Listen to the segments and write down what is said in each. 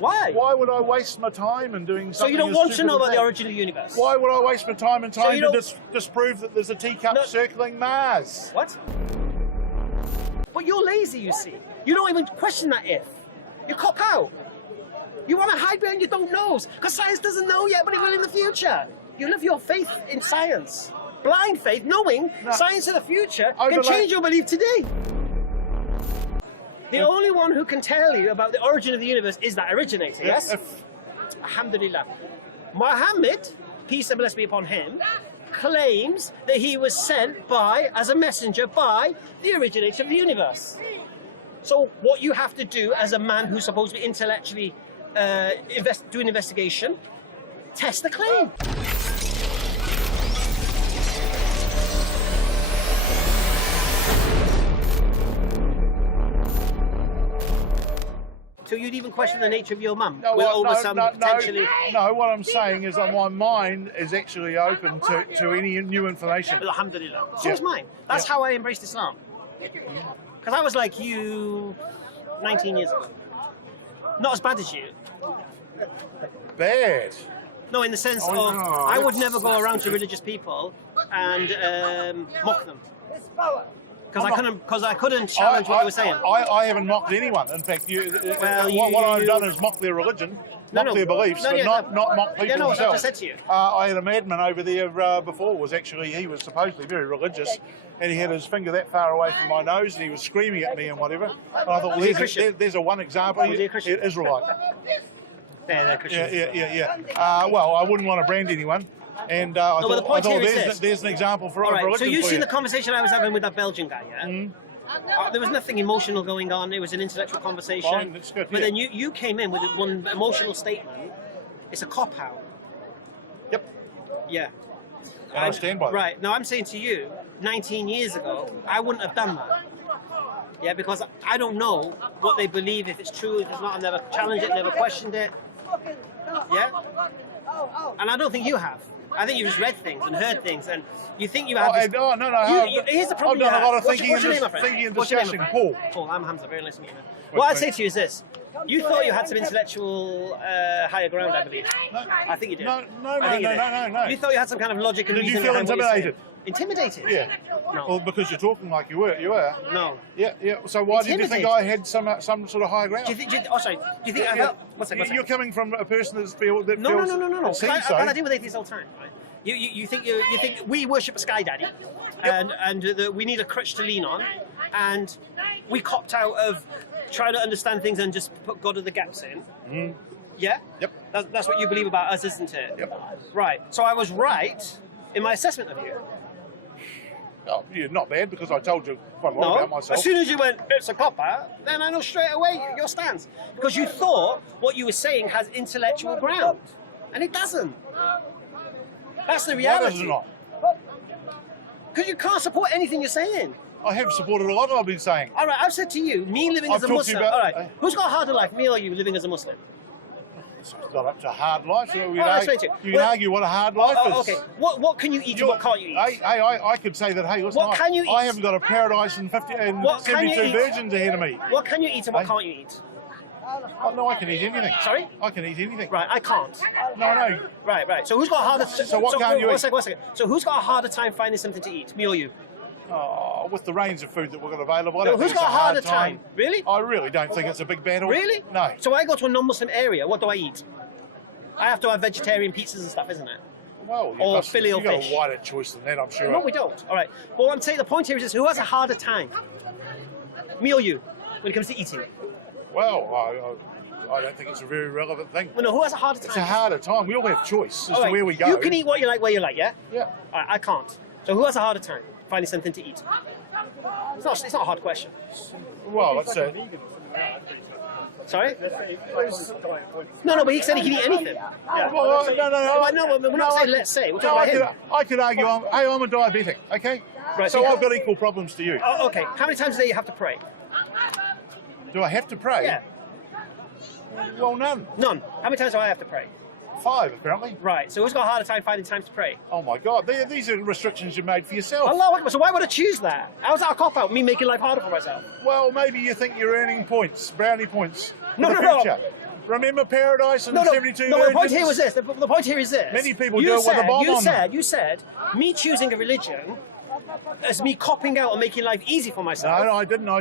Why? Why would I waste my time in doing something? So you don't want to know about the origin of the universe? Why would I waste my time in trying to disprove that there's a teacup circling Mars? What? But you're lazy, you see. You don't even question that if. You cop out. You want to hide behind your don't knows, because science doesn't know yet, but it will in the future. You live your faith in science. Blind faith, knowing science in the future can change your belief today. The only one who can tell you about the origin of the universe is that originator, yes? Alhamdulillah. Muhammad, peace and blessing be upon him, claims that he was sent by, as a messenger, by the originator of the universe. So what you have to do as a man who's supposed to be intellectually do an investigation, test the claim. So you'd even question the nature of your mum? No, potentially... no, what I'm saying is that my mind is actually open to any new information. Alhamdulillah. So is mine. That's how I embraced Islam. Because I was like you 19 years ago. Not as bad as you. Bad? No, in the sense of I would never go around to religious people and mock them. Because I couldn't challenge what you were saying. I haven't mocked anyone. In fact, what I've done is mock their religion, mock their beliefs, but not mock people themselves. I just said to you. I had a madman over there before. He was supposedly very religious, and he had his finger that far away from my nose, and he was screaming at me and whatever. And I thought, well, there's a one example. Was he a Christian? Israelite. Yeah, they're Christians. Yeah. Well, I wouldn't want to brand anyone. And I thought there's an example for religion. So you've seen the conversation I was having with that Belgian guy, yeah? There was nothing emotional going on. It was an intellectual conversation. Fine, that's good, but then you came in with one emotional statement. It's a cop-out. Yep. Yeah. I stand by that. Right. Now I'm saying to you, 19 years ago, I wouldn't have done that. Yeah, because I don't know what they believe, if it's true, if it's not. I've never challenged it, never questioned it. Yeah? And I don't think you have. I think you've just read things and heard things, and you think you have. No. Here's the problem. I've done a lot of thinking and discussion. Paul. Paul, I'm Hamza. Very nice to meet you. What I'd say to you is this: you thought you had some intellectual higher ground, I believe. No. I think you did. No. You thought you had some kind of logic and reason. Did you feel intimidated? Intimidated? Yeah. No. Well, because you're talking like you were. No. Yeah. So why did you think I had some sort of high ground? Do you think I felt? What's that? You're coming from a person that feels. No. I deal with atheists all the time. Right? You think we worship a sky daddy, and we need a crutch to lean on, and we copped out of trying to understand things and just put God of the gaps in. Mm. Yeah. Yep. That's what you believe about us, isn't it? Yep. Right. So I was right in my assessment of you. Oh, you're not bad, because I told you quite a lot about myself. As soon as you went, it's a cop-out, then I know straight away your stance. Because you thought what you were saying has intellectual ground. And it doesn't. That's the reality. Why does it not? Because you can't support anything you're saying. I have supported a lot I've been saying. All right, I've said to you, me living as a Muslim. All right, who's got a harder life, me or you living as a Muslim? It's not up to hard life. So you can argue what a hard life is. Okay. What can you eat and what can't you eat? I could say that, hey, listen, can you eat? I haven't got a paradise and 72 virgins ahead of me. What can you eat and what can't you eat? Oh, no, I can eat anything. Sorry? I can eat anything. Right, I can't. No. Right. So who's got a harder time? So what can't you eat? One second. So who's got a harder time finding something to eat, me or you? Oh, with the range of food that we've got available, who's got a harder time? Really? I really don't think it's a big battle. Really? No. So I go to a non-Muslim area, what do I eat? I have to have vegetarian pizzas and stuff, isn't it? Well, you've got a wider choice than that, I'm sure. No, we don't. All right. Well, I'm saying the point here is this: who has a harder time, me or you, when it comes to eating? Well, I don't think it's a very relevant thing. Well, no, who has a harder time? It's a harder time. We all have choice as to where we go. You can eat what you like, where you like, yeah? Yeah. All right, I can't. So who has a harder time finding something to eat? It's not a hard question. Well, it's a... Sorry? No, but he said he can eat anything. Yeah. Well, no. We're not saying let's say. We're talking about him. I could argue, I'm a diabetic, okay? Right, so I've got equal problems to you. Oh, okay. How many times a day do you have to pray? Do I have to pray? Yeah. Well, none. None. How many times do I have to pray? 5, apparently. Right. So who's got a harder time finding time to pray? Oh my God! These are restrictions you made for yourself. Allah Akbar. So why would I choose that? How's that a cop-out? Me making life harder for myself? Well, maybe you think you're earning points, brownie points. No. Remember Paradise and No, the no, 72 no, the point here virgins? was this. The point here is this. Many people do it with a bomb on. You said, me choosing a religion as me copping out and making life easy for myself. No, I didn't. I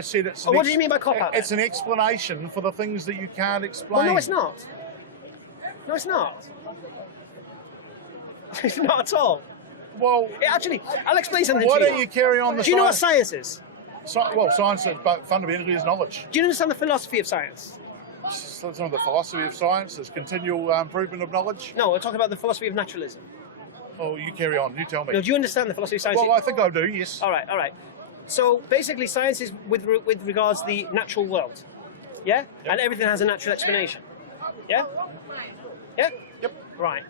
said it's. What do you mean by cop out? It's an explanation for the things that you can't explain. Well, no, it's not. No, it's not. It's not at all. Well, actually, I'll explain something why to you. don't you carry on the Do you know what science is? Well, science is fundamentally is knowledge. Do you understand the philosophy of science? Some of the philosophy of science is continual improvement of knowledge. No, we're talking about the philosophy of naturalism. Oh, you carry on. You tell me. No, do you understand the philosophy of science? Well, I think I do, yes. All right, all right. So basically, science is with regards to the natural world. Yeah? Yep. And everything has a natural explanation. Yeah? Yeah? Yep. Right.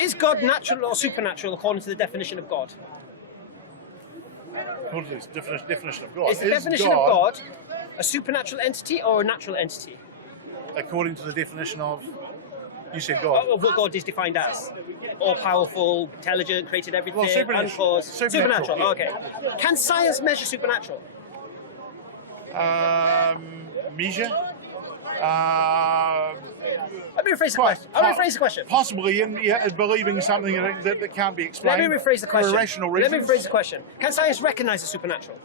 Is God natural or supernatural according to the definition of God? According to the definition of God. Is the definition of God a supernatural entity or a natural entity? According to the definition of... You said God. Of what God is defined as. All-powerful, intelligent, created everything, Well, supernatural. uncaused. Supernatural, Yeah. okay. Can science measure supernatural? Measure? Let me rephrase the question. Possibly in believing something that can't be explained. Let me rephrase the question. For irrational reasons. Let me rephrase the question. Can science recognize the supernatural?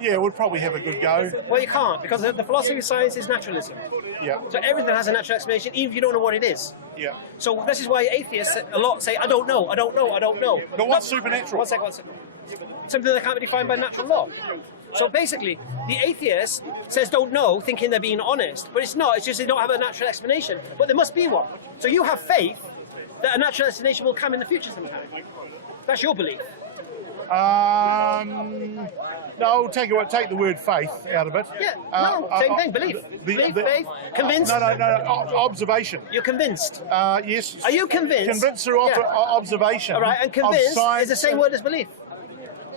Yeah, we'd probably have a good go. Well, you can't, because the philosophy of science is naturalism. Yeah. So everything has a natural explanation, even if you don't know what it is. Yeah. So this is why atheists a lot say, I don't know, I don't know, I don't know. But what's supernatural? One second. Something that can't be defined by natural law. So basically, the atheist says don't know, thinking they're being honest, but it's not. It's just they don't have a natural explanation. But there must be one. So you have faith that a natural explanation will come in the future sometime. That's your belief. No, take the word faith out of it. Yeah, same thing. Belief, faith, convinced. No. Observation. You're convinced. Yes. Are you convinced? Convinced through observation. All right, and convinced is the same word as belief.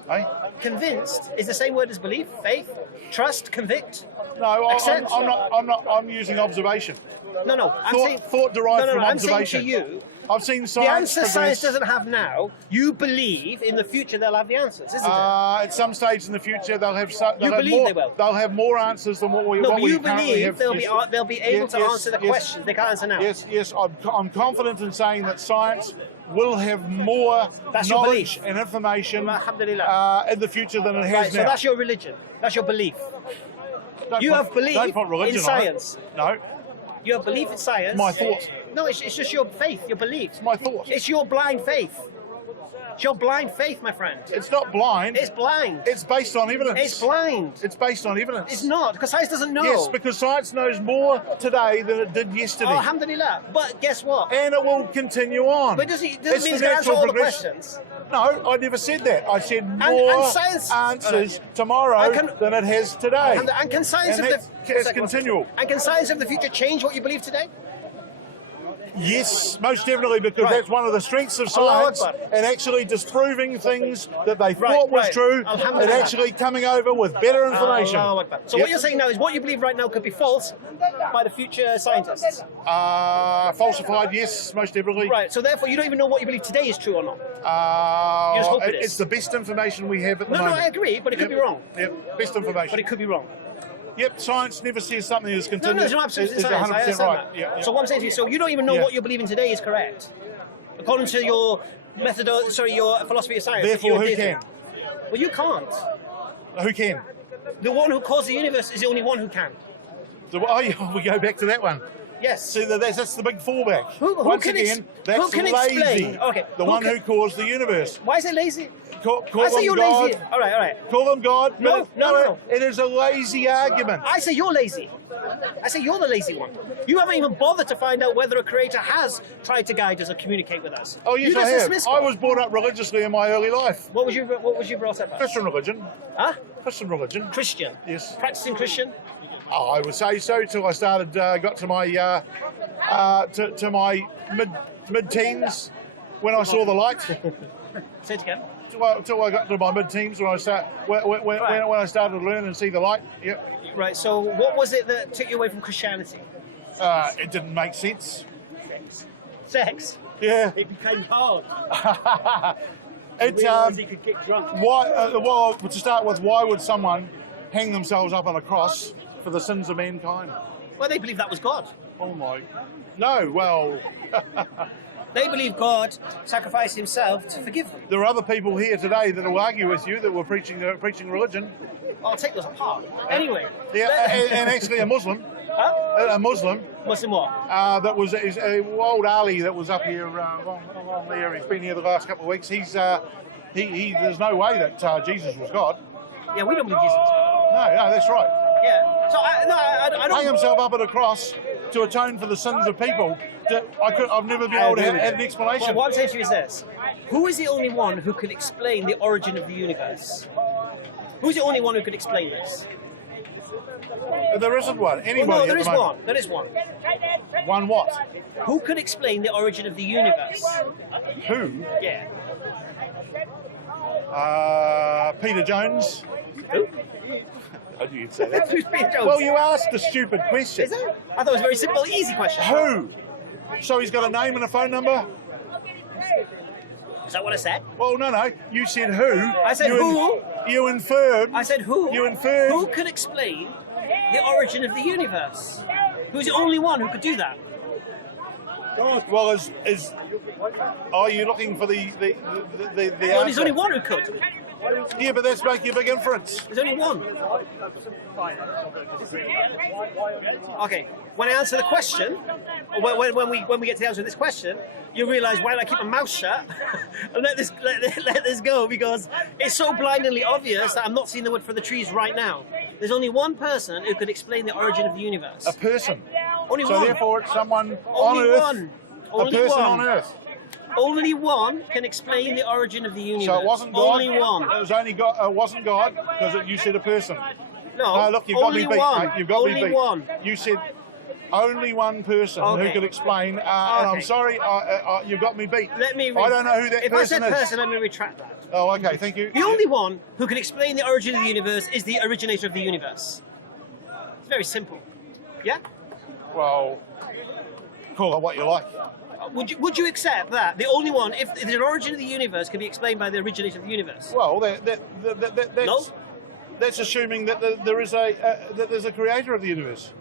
Eh? Convinced is the same word as belief, faith, trust, convict. No, accept. I'm using observation. No. Thought derived from I'm saying observation. to you, I've seen the science answer science progress. doesn't have now, you believe in the future they'll have the answers, isn't it? At some stage in the future, they'll have believe they will. They'll have more answers than what we. No, what but we you currently believe have. they'll be able to answer the questions they can't answer now. Yes. I'm confident in saying that science will have more That's your knowledge belief. and information Alhamdulillah. in the future than it has Right, now. so that's your religion. That's your belief. You have belief in science. No. You have belief in science. My thought. No, it's just your faith, your belief. It's my thought. It's your blind faith. It's your blind faith, my friend. It's not blind. It's blind. It's based on evidence. It's blind. It's based on evidence. It's not, because science doesn't know. Yes, because science knows more today than it did yesterday. Oh, alhamdulillah. But guess what? And it will continue on. But doesn't mean It's it's the going to answer natural all the progression. questions. No, I never said that. I said more science- answers tomorrow than it has today. And can science And of that's continual. And can science of the future change what you believe today? Yes, most definitely, because Right. that's one of the strengths of Allahu science, Akbar. and actually disproving things that they Right, thought was right. true, and Alhamdulillah. actually coming over with better information. Allahu Akbar. So Yep. what you're saying now is what you believe right now could be false by the future scientists. Falsified, yes, most definitely. Right, so therefore you don't even know what you believe today is true or not. You just hope it is. It's the best information we have at the No, moment. I agree, but it could be wrong. Yep, best information. But it could be wrong. Yep, science never says something is No, continued. no, it's not absolutely is science. I 100% understand right. that. Yeah. So what I'm saying to you, so you don't even know Yeah. what you're believing today is correct, according to your method. Your philosophy of science. that Therefore, you're who different. can? Well, you can't. Who can? The one who caused the universe is the only one who can. We go back to that one. Yes. See, that's the big fallback. Who Once can again, that's who can lazy. explain? Okay. The one who caused the universe. Why is it lazy? Call I say them you're God. lazy. All right. Call them God. No, but no. It is a lazy argument. I say you're lazy. I say you're the lazy one. You haven't even bothered to find out whether a creator has tried to guide us or communicate with us. Oh yes, you I just have. dismiss I God. was brought up religiously in my early life. What was you brought up as? Christian religion. Huh? Christian religion. Christian. Yes. Practicing Christian. Oh, I would say so till I started, got to my to my mid-teens when I saw the light. Say it again. Till I got to my mid-teens when I started to learn and see the light. Yep. Right. So, what was it that took you away from Christianity? It didn't make sense. Sex. Yeah. It became hard. He could get drunk. Well, to start with, why would someone hang themselves up on a cross for the sins of mankind? Well, they believe that was God. Oh my... No, well... They believe God sacrificed himself to forgive them. There are other people here today that will argue with you that were preaching religion. I'll take those apart. Anyway. Yeah, and actually a Muslim. Huh? A Muslim. Muslim what? That was a old Ali that was up here along there. He's been here the last couple of weeks. He's there's no way that Jesus was God. Yeah, we don't believe Jesus was God. No, that's right. Yeah. So I don't. Hang himself up at a cross to atone for the sins of people. I've never been able to have an explanation. Well, what I'm saying to you is this: who is the only one who can explain the origin of the universe? Who's the only one who could explain this? There isn't one. Anybody? Well, no, there is one. There is one. One what? Who could explain the origin of the universe? Who? Yeah. Peter Jones. Who? How do you say that? Who's Peter Jones? Well, you asked a stupid question. Is it? I thought it was a very simple, easy question. Who? So he's got a name and a phone number? Is that what I said? Well, no. You said who. I said who. You inferred. I said who. You inferred. Who could explain the origin of the universe? Who's the only one who could do that? Well, are you looking for the Well, answer? there's only one who could. Yeah, but that's making a big inference. There's only one. Okay, when I answer the question, when we get to the answer to this question, you realise why don't I keep my mouth shut and let this go, because it's so blindingly obvious that I'm not seeing the wood for the trees right now. There's only one person who could explain the origin of the universe. A person. Only so one. Therefore, it's someone Only on Earth. one. A Only person one. on Earth. Only one can explain the origin of the universe. So it wasn't God. Only one. It was only God. It wasn't God because you said a person. No. Look, you've got me beat. One. Mate. You've got me beat. Only one. You said only one person who could explain. And I'm sorry, you've got me beat. Let me. I don't know who that if person is. If I said person, let me retract that. Oh, okay. Thank you. The only one who can explain the origin of the universe is the originator of the universe. It's very simple. Yeah. Well, call it what you like. Would you accept that the only one, if the origin of the universe can be explained by the originator of the universe? Well, that's No? assuming that there's a creator of the universe.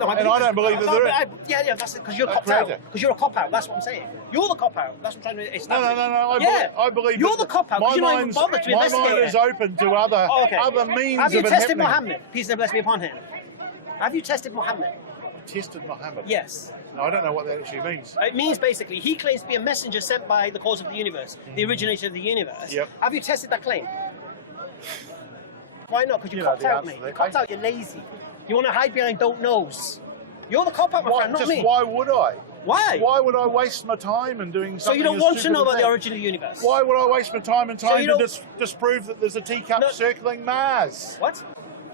No, and I don't believe that there is. Yeah, that's because you're a cop out. Because you're a cop out. That's what I'm saying. You're the cop out. That's what I'm trying to establish. No. I believe you're the cop out. You're not even bothered to investigate. My mind is open to other means. Have you of tested happening. Muhammad? Peace and blessing be upon him. Have you tested Muhammad? Tested Muhammad? Yes. No, I don't know what that actually means. It means basically he claims to be a messenger sent by the cause of the universe, the originator of the universe. Yep. Have you tested that claim? Why not? Because you copped out, mate. You copped out. You're lazy. You want to hide behind don't knows. You're the cop out, my friend, not me. Why would I? Why? Why would I waste my time in doing something? So you don't want to know about the origin of the universe? Why would I waste my time and trying to disprove that there's a teacup circling Mars? What?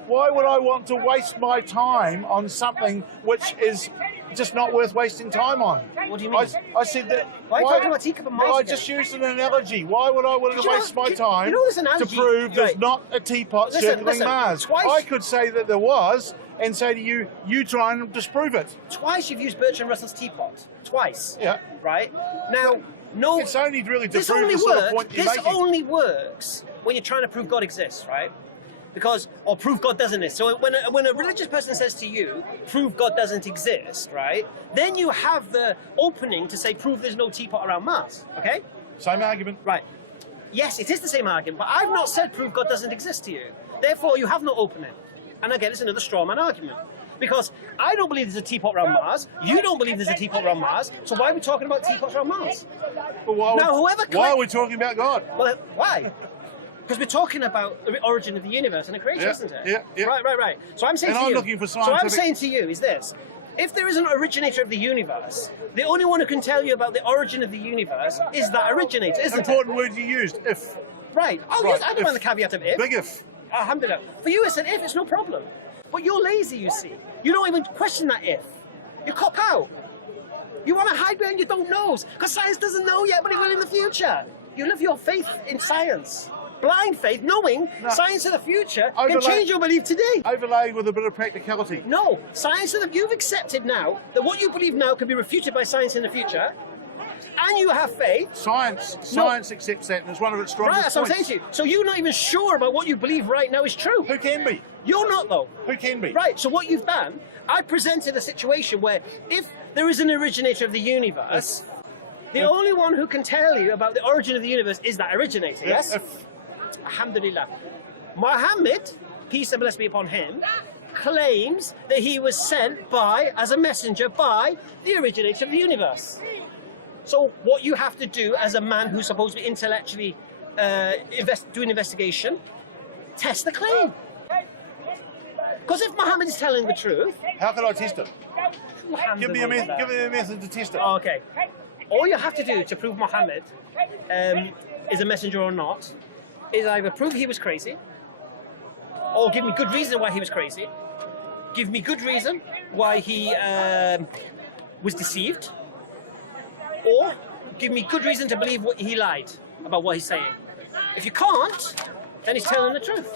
Why would I want to waste my time on something which is just not worth wasting time on? What do you mean? I said that. Why are you talking about teacup and Mars? Well, I just used an analogy. Why would I want to waste my time to prove there's not a teapot circling Mars? I could say that there was and say to you, you try and disprove it. Twice you've used Bertrand Russell's teapot. Twice. Yeah. Right? Now, no. It's only really to this prove only the sort of point you're making. This only works when you're trying to prove God exists, right? Because, or prove God doesn't exist. So when a religious person says to you, prove God doesn't exist, right? Then you have the opening to say, prove there's no teapot around Mars, okay? Same argument. Right. Yes, it is the same argument, but I've not said prove God doesn't exist to you. Therefore, you have no opening. And again, it's another straw man argument. Because I don't believe there's a teapot around Mars, you don't believe there's a teapot around Mars, so why are we talking about teapots around Mars? But why are we talking about God? Well, why? Because we're talking about the origin of the universe and the creation, isn't it? Yeah. Right. So I'm saying and to I'm you. Looking for scientific... So I'm saying to you is this: if there is an originator of the universe, the only one who can tell you about the origin of the universe is that originator, isn't it? Important word you used, if. Right. Oh, yes, I don't mind the caveat of if. Big if. Alhamdulillah. For you, it's an if. It's no problem. But you're lazy, you see. You don't even question that if. You cop out. You want to hide behind your don't knows because science doesn't know yet, but it will in the future. You live your faith in science. Blind faith, knowing science of the future can change your belief today. Overlaid with a bit of practicality. No, science of the you've accepted now that what you believe now can be refuted by science in the future. and you have faith. Science accepts that, and it's one of its strongest Right, that's what I'm points. saying to you. So you're not even sure about what you believe right now is true. Who can be? You're not, though. Who can be? Right, so what you've done, I presented a situation where if there is an originator of the universe, the only one who can tell you about the origin of the universe is that originator, yes? Alhamdulillah. Muhammad, peace and blessings be upon him, claims that he was sent by, as a messenger, by the originator of the universe. So what you have to do as a man who's supposed to be intellectually doing investigation, test the claim. Because if Muhammad is telling the truth... How can I test it? Give me a method to test it. Okay. All you have to do to prove Muhammad is a messenger or not is either prove he was crazy, or give me good reason why he was crazy, give me good reason why he was deceived, or give me good reason to believe he lied about what he's saying. If you can't, then he's telling the truth.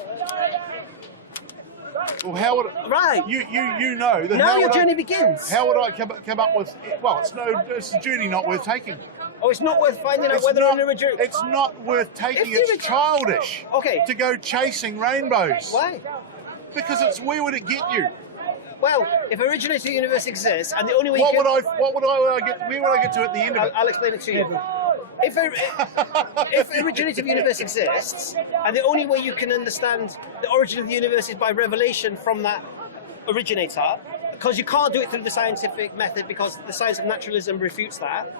Well, how would right? You know that. Now your journey begins. How would I come up with? Well, it's a journey not worth taking. Oh, it's not worth finding out whether an original. It's not worth taking. It's childish. Okay. To go chasing rainbows. Why? Because where would it get you? Well, if originator of the universe exists, and the only way where would I get to at the end of it? I'll explain it to you. If originator of the universe exists, and the only way you can understand the origin of the universe is by revelation from that originator, because you can't do it through the scientific method because the science of naturalism refutes that.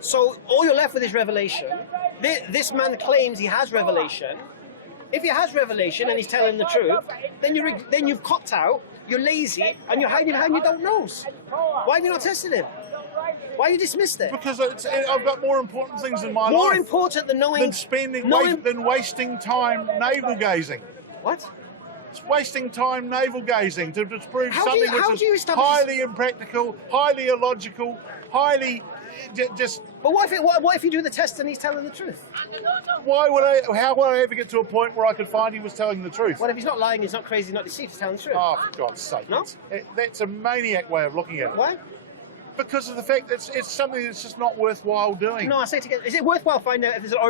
So all you're left with is revelation. This man claims he has revelation. If he has revelation and he's telling the truth, then you've copped out, you're lazy, and you're hiding behind your don't knows. Why have you not tested him? Why you dismissed it? Because I've got more important things in my life. More important than knowing... Than wasting time navel gazing. What? It's wasting time navel gazing to prove something which is highly impractical, highly illogical, highly just... But what if you do the test and he's telling the truth? How would I ever get to a point where I could find he was telling the truth? Well, if he's not lying, he's not crazy, he's not deceived, he's telling the truth. Oh, for God's sake. No? That's a maniac way of looking at it. Why? Because of the fact that it's something that's just not worthwhile doing. No, I say together. Is it worthwhile finding out if there's an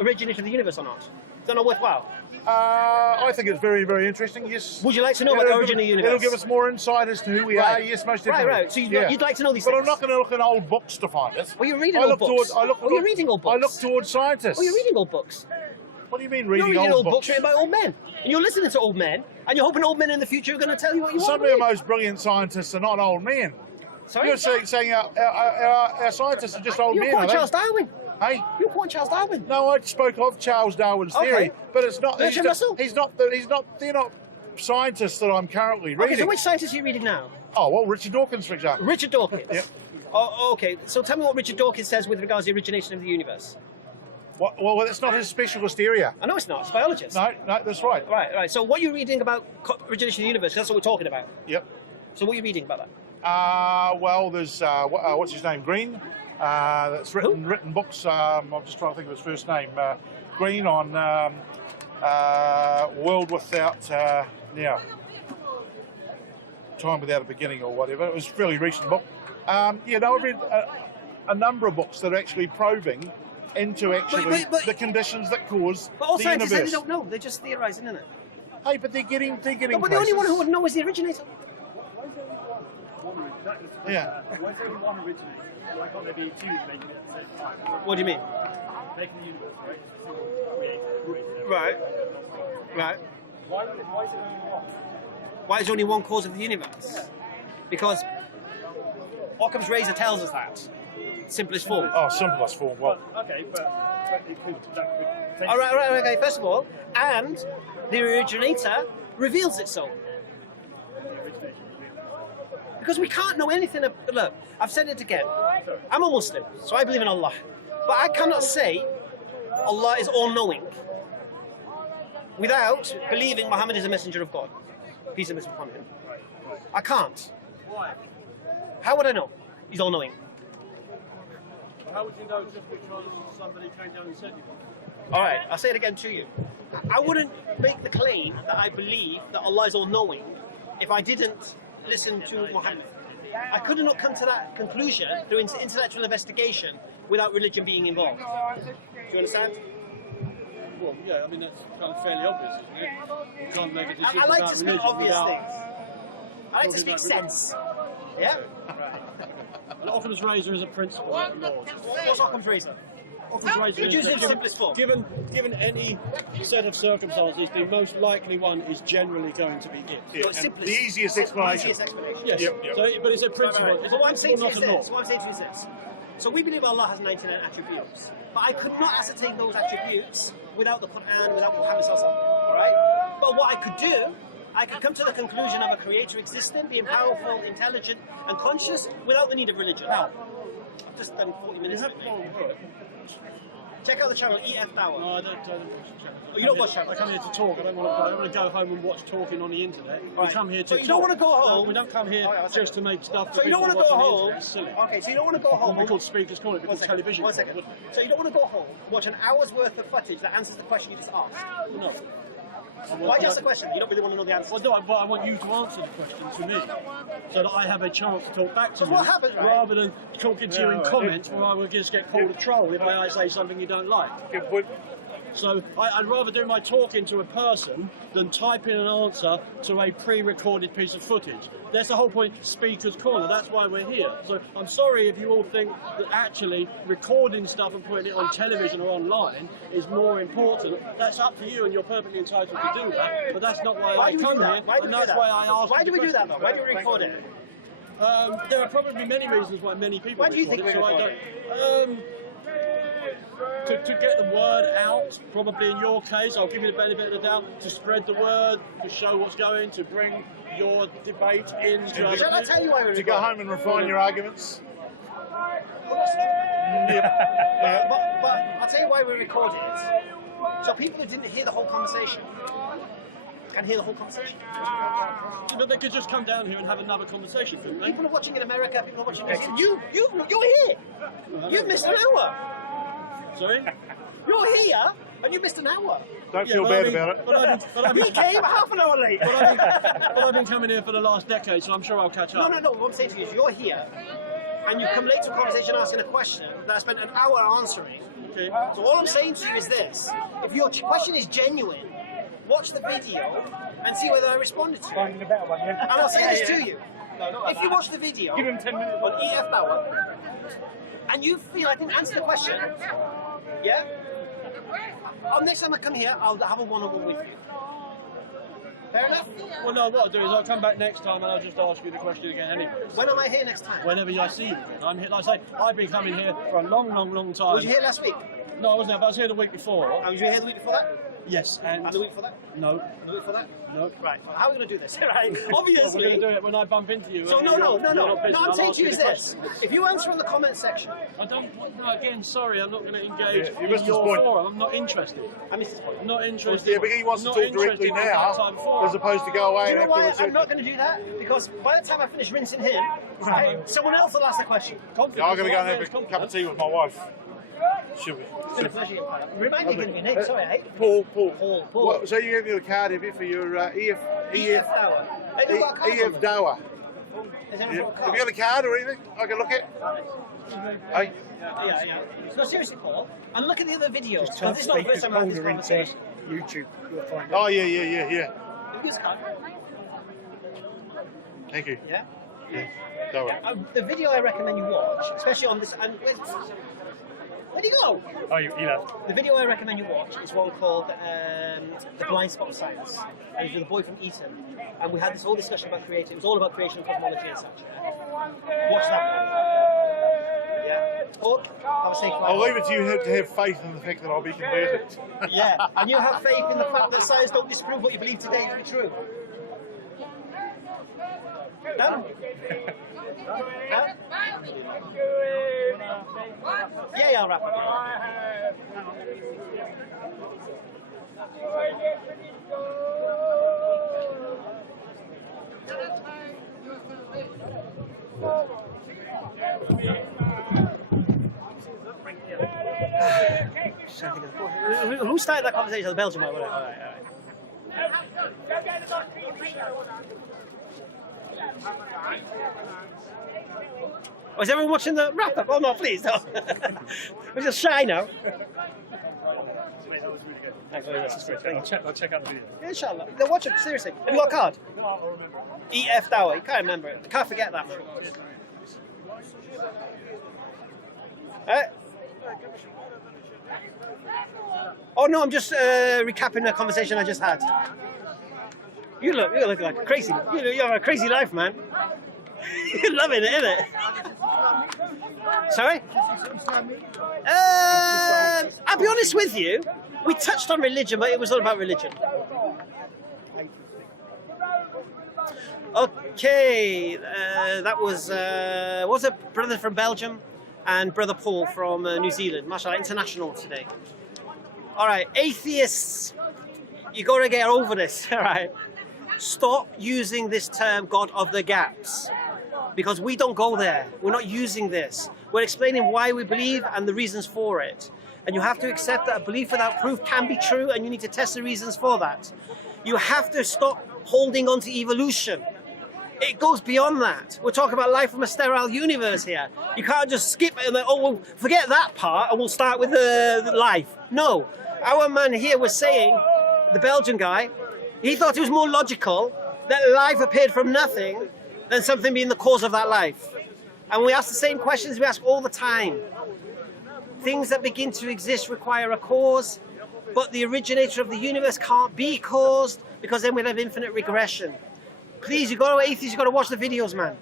originator of the universe or not? Is that not worthwhile? I think it's very, very interesting, yes. Would you like to know about the origin of the universe? It'll give us more insight as to who we are, yes, most definitely. Right. So you'd like to know these things? But I'm not going to look in old books to find it. Well, you're reading old books. You're reading old books. I look towards scientists. Well, you're reading old books. What do you mean reading you're reading old books written by old men. And you're listening to old men, and you're hoping old men in the future are going to tell you what you want to Some of the most brilliant scientists are not old men. Sorry? You're saying our scientists are just old men, You're Charles Darwin. Hey? You're quoting Charles Darwin. No, I spoke of Charles Darwin's theory, but it's not. Bertrand Russell? They're not scientists that I'm currently reading. Okay, so which scientists are you reading now? Oh, well, Richard Dawkins, for example. Richard Dawkins? Yep. Oh, okay, so tell me what Richard Dawkins says with regards to the origination of the universe. Well, that's not his specialist area. I know it's not, it's biologist. No, that's right. Right, so what are you reading about origination of the universe? That's what we're talking about. Yep. So what are you reading about that? Well, there's, what's his name, Green, that's written books, I'm just trying to think of his first name, Green on World Without, Time Without a Beginning or whatever. It was a fairly recent book. I've read a number of books that are actually probing into the conditions that cause but all the scientists universe. They don't know, they're just theorising, isn't it? Hey, but they're getting but places. the only one who would know is the originator. Yeah. Why is there only one originator? Why can't there be two making it at the same time? What do you mean? Making the universe, right? Single creator. Right. Why is it only one? Why is there only one cause of the universe? Because Occam's razor tells us that. Simplest form. Oh, simplest form. Well, okay, but it could. All right. Okay. First of all, and the originator reveals it so. Because we can't know anything. Look, I've said it again. I'm a Muslim, so I believe in Allah. But I cannot say Allah is all-knowing without believing Muhammad is a messenger of God. Peace and blessings upon him. I can't. Why? How would I know? He's all-knowing. How would you know just because somebody came down and said you? All right, I'll say it again to you. I wouldn't make the claim that I believe that Allah is all-knowing if I didn't listen to Muhammad. I could not come to that conclusion through intellectual investigation without religion being involved. Do you understand? Well, yeah, I mean, that's kind of fairly obvious, isn't it? You can't make a decision I like about to speak religion obvious without... things. I like to speak sense. Yeah? And Occam's razor is a principle, not a law. What's Occam's razor? Occam's razor is Use it in that simplest form. given any set of circumstances, the most likely one is generally going to be it. Yeah, It's and the easiest explanation. Yes, Yep, yep. So, but it's a principle. It's But what a I'm saying to principle, you not is a this. law. What I'm saying to you is this. So we believe Allah has 99 attributes, but I could not ascertain those attributes without the Quran, without Muhammad sallallahu. All right. But what I could do, I could come to the conclusion of a creator existing, being powerful, intelligent, and conscious without the need of religion. Now, I've just done 40 minutes. Check out the channel EF Tower. No, I don't Oh, you don't watch channels? I come here to talk. I don't want to go home and watch talking on the internet. Right. We come here to So talk. you don't want to go home? No, we don't come here just to make stuff. So you don't want to go home? It's silly. Okay, so you don't want to go home? We call speakers call it because television. 1 second. So you don't want to go home, watch an hour's worth of footage that answers the question you just asked? No. Why just a question? You don't really want to know the answer. Well, no, but I want you to answer the question to me, so that I have a chance to talk back to you, what happens, right? rather than talking to you in comments where I will just get called a troll if I say something you don't like. So I'd rather do my talking to a person than type in an answer to a pre-recorded piece of footage. That's the whole point, Speaker's Corner. That's why we're here. So I'm sorry if you all think that actually recording stuff and putting it on television or online is more important. That's up to you, and you're perfectly entitled to do that. But that's not why I come here, and that's why I ask. Why do we do that, though? Why do we record it? There are probably many reasons why many people. Why do you think we record it? To get the word out, probably in your case, I'll give you the benefit of the doubt, to spread the word, to show what's going, to bring your debate into... Shall I tell you why we record To go home and refine your arguments. But I'll tell you why we record it. So people who didn't hear the whole conversation can hear the whole conversation. But they could just come down here and have another conversation, couldn't they? People are watching in America, people are watching in you're here! You've missed an hour! Sorry? You're here, and you missed an hour! Don't feel bad about it. He came half an hour late! But I've been coming here for the last decade, so I'm sure I'll catch up. No, what I'm saying to you is you're here, and you come late to a conversation asking a question that I spent an hour answering. Okay. So all I'm saying to you is this: if your question is genuine, watch the video and see whether I responded to you. Finding a better one, yeah? And I'll say this to you. If you watch the video Give him 10 minutes. on EF Tower and you feel I didn't answer the question, yeah? Next time I come here, I'll have a one-on-one with you. Fair enough? Well, no, what I'll do is I'll come back next time and I'll just ask you the question again anyway. When am I here next time? Whenever I see you again. I'm here, like I say, I've been coming here for a long time. Was you here last week? No, I wasn't there, but I was here the week before. And was you here the week before that? Yes, and... And the week before that? No. And the week before that? No. Right, how are we going to do this? Right, Well, obviously. we're going to do it when I bump into you. So and no, you're not busy. I'm I'll saying ask to you is the this: question. if you answer in the comment section, I don't. No, again, sorry, I'm not going to engage Yeah, you in missed his your point. forum. I'm not interested. I missed this point. I'm not interested. Yeah, but he wants to Not talk interested directly in that time now, before. as opposed to go away Do you and know have to why research. I'm not going to do that? Because by the time I finish rinsing him, right, someone else will ask the question. Yeah, I'm going to go and have a cup of tea with my wife. Should we? It's been a pleasure. Remind me again of your name. Sorry, I hate Paul. Paul. What, so you have your card have you for your EF Tower. Have you got a card EF from them? Dower? Is Yeah. anyone got a Have you got a card or anything I can look at? Hey? Yeah. No, seriously, Paul. And look at the other videos. Just This is not the first time I've had this Corner into conversation. YouTube. You'll find it. Oh, yeah. Have you got a card? Thank you. Yeah. Dower. The video I recommend you watch, especially on this. And where'd you go? Oh, Elad. The video I recommend you watch is one called The Blind Spot of Science. And it's with a boy from Eton. And we had this whole discussion about creating. It was all about creation and cosmology and such. Yeah? Watch that one. Yeah. Or have a safe I'll life. leave it to you to have faith in the fact that I'll be converted. Yeah. And you have faith in the fact that science don't disprove what you believe today to be true. Done? Huh? Yeah, I'll wrap up. Who started that conversation? The Belgian one, whatever. All right. Oh, is everyone watching the wrap-up? Oh, no, please, no. We're just shy now. Thanks very much. I'll check out the video. Inshallah. No, watch it, seriously. Have you got a card? EF Dawa. You can't remember it. Can't forget that. Oh, no, I'm just recapping the conversation I just had. You look like crazy. You have a crazy life, man. You're loving it, innit? Sorry? I'll be honest with you. We touched on religion, but it was all about religion. Okay, that was a brother from Belgium and brother Paul from New Zealand. MashaAllah, international today. All right, atheists, you got to get over this, all right? Stop using this term, God of the gaps, because we don't go there. We're not using this. We're explaining why we believe and the reasons for it. And you have to accept that a belief without proof can be true, and you need to test the reasons for that. You have to stop holding on to evolution. It goes beyond that. We're talking about life from a sterile universe here. You can't just skip it and then, oh, well, forget that part and we'll start with the life. No. Our man here was saying, the Belgian guy, he thought it was more logical that life appeared from nothing than something being the cause of that life. And we ask the same questions we ask all the time. Things that begin to exist require a cause, but the originator of the universe can't be caused, because then we'll have infinite regression. Please, you atheists, you got to watch the videos, man.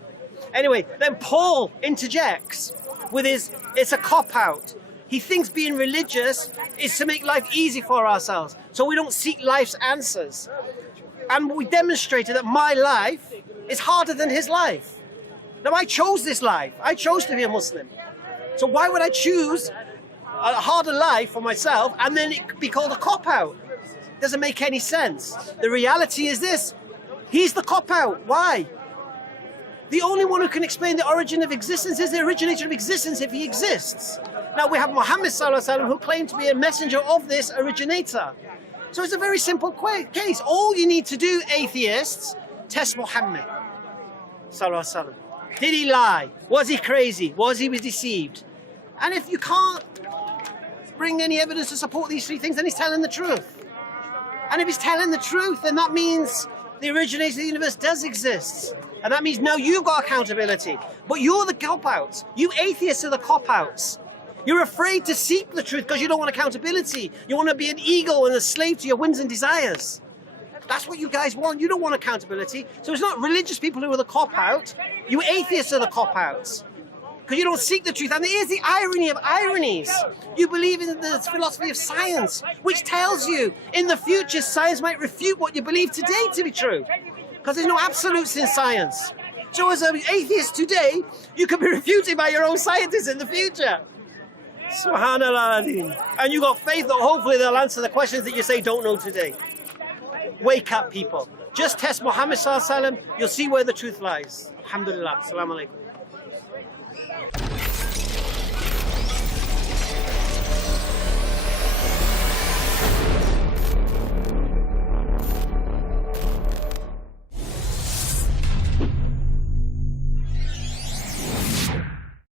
Anyway, then Paul interjects with his, it's a cop-out. He thinks being religious is to make life easy for ourselves, so we don't seek life's answers. And we demonstrated that my life is harder than his life. Now, I chose this life. I chose to be a Muslim. So why would I choose a harder life for myself and then it be called a cop-out? Doesn't make any sense. The reality is this. He's the cop-out. Why? The only one who can explain the origin of existence is the originator of existence if he exists. Now we have Muhammad who claimed to be a messenger of this originator. So it's a very simple case. All you need to do, atheists, test Muhammad. Did he lie? Was he crazy? Was he deceived? And if you can't bring any evidence to support these three things, then he's telling the truth. And if he's telling the truth, then that means the originator of the universe does exist. And that means now you've got accountability. But you're the cop-outs. You atheists are the cop-outs. You're afraid to seek the truth because you don't want accountability. You want to be an ego and a slave to your whims and desires. That's what you guys want. You don't want accountability. So it's not religious people who are the cop-out. You atheists are the cop-outs. Because you don't seek the truth. And here's the irony of ironies. You believe in the philosophy of science, which tells you in the future science might refute what you believe today to be true. Because there's no absolutes in science. So as an atheist today, you can be refuted by your own scientists in the future. Subhanallah. And you got faith that hopefully they'll answer the questions that you say don't know today. Wake up, people. Just test Muhammad sallallahu alaihi wasallam. You'll see where the truth lies. Alhamdulillah. Assalamu alaikum.